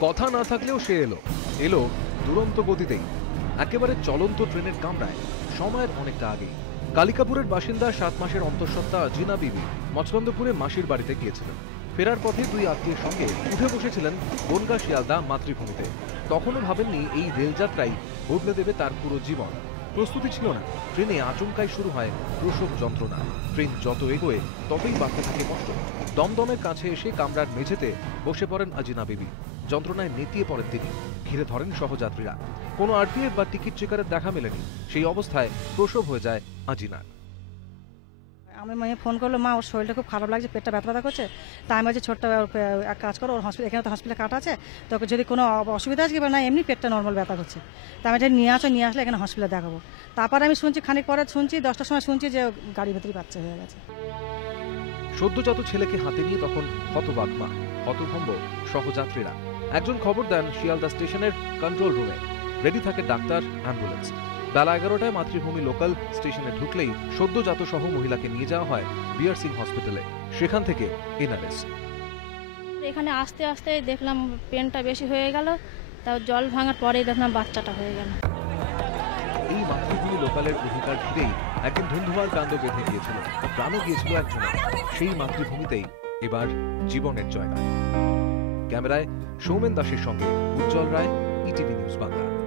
কথা না থাকলেও সে এলো। এলো দুরন্ত গতিতেই। একেবারে চলন্ত ট্রেনের কামরায়, সময়ের অনেকটা আগে কালিকাপুরের বাসিন্দা সাত মাসের অন্তঃসত্ত্বা জিনা বিবি মচরন্দপুরে মাসির বাড়িতে গিয়েছিলেন ফেরার পথে দুই আত্মীয়ের সঙ্গে উঠে বসেছিলেন বনগা শিয়ালদা মাতৃভূমিতে। তখনও ভাবেননি এই রেলযাত্রাই বদলে দেবে তার পুরো জীবন। প্রস্তুতি ছিল না। ট্রেনে আচমকাই শুরু হয় প্রসব যন্ত্রণা। ট্রেন যত এগোয়, ততই বাড়তে থাকে কষ্ট। দমদমের কাছে এসে কামরার মেঝেতে বসে পড়েন আজিনা বিবি। যন্ত্রণায় নেতিয়ে পড়েন তিনি। ঘিরে ধরেন সহযাত্রীরা। কোনো আরপিএফ বা টিকিট চেকারের দেখা মেলেনি। সেই অবস্থায় প্রসব হয়ে যায় আজিনার আমার মেয়ে ফোন করল মা ওর শরীরটা খুব খারাপ লাগছে পেটটা ব্যথা ব্যথা করছে। তাই আমি বলছি ছোট্ট এক কাজ করো ওর হসপিটাল এখানে তো হসপিটালে কাটা আছে। তোকে যদি কোনো অসুবিধা আছে না এমনি পেটটা নর্মাল ব্যথা করছে। তা আমি নিয়ে আসো নিয়ে আসলে এখানে হসপিটালে দেখাবো। তারপরে আমি শুনছি খানিক পরে শুনছি দশটার সময় শুনছি যে গাড়ি ভেতরে বাচ্চা হয়ে গেছে। সদ্যজাত ছেলেকে হাতে নিয়ে তখন হতবাক মা হতভম্ব সহযাত্রীরা। একজন খবর দেন শিয়ালদা স্টেশনের কন্ট্রোল রুমে রেডি থাকে ডাক্তার অ্যাম্বুলেন্স বেলা এগারোটায় মাতৃভূমি লোকাল স্টেশনে ঢুকলেই সদ্যজাত সহ মহিলাকে নিয়ে যাওয়া হয় বিআর সিং হসপিটালে সেখান থেকে এনআরএস। এখানে আস্তে আস্তে দেখলাম পেনটা বেশি হয়ে গেল তাও জল ভাঙার পরেই দেখলাম বাচ্চাটা হয়ে গেল। এই মাতৃভূমি লোকালের অধিকার ঘিরেই একদিন ধুন্ধুমার কাণ্ড বেঁধে গিয়েছিল প্রাণও গিয়েছিল একজনের। সেই মাতৃভূমিতেই এবার জীবনের জয়গান। ক্যামেরায় সৌমেন দাসের সঙ্গে উজ্জ্বল রায় ইটিভি নিউজ বাংলা।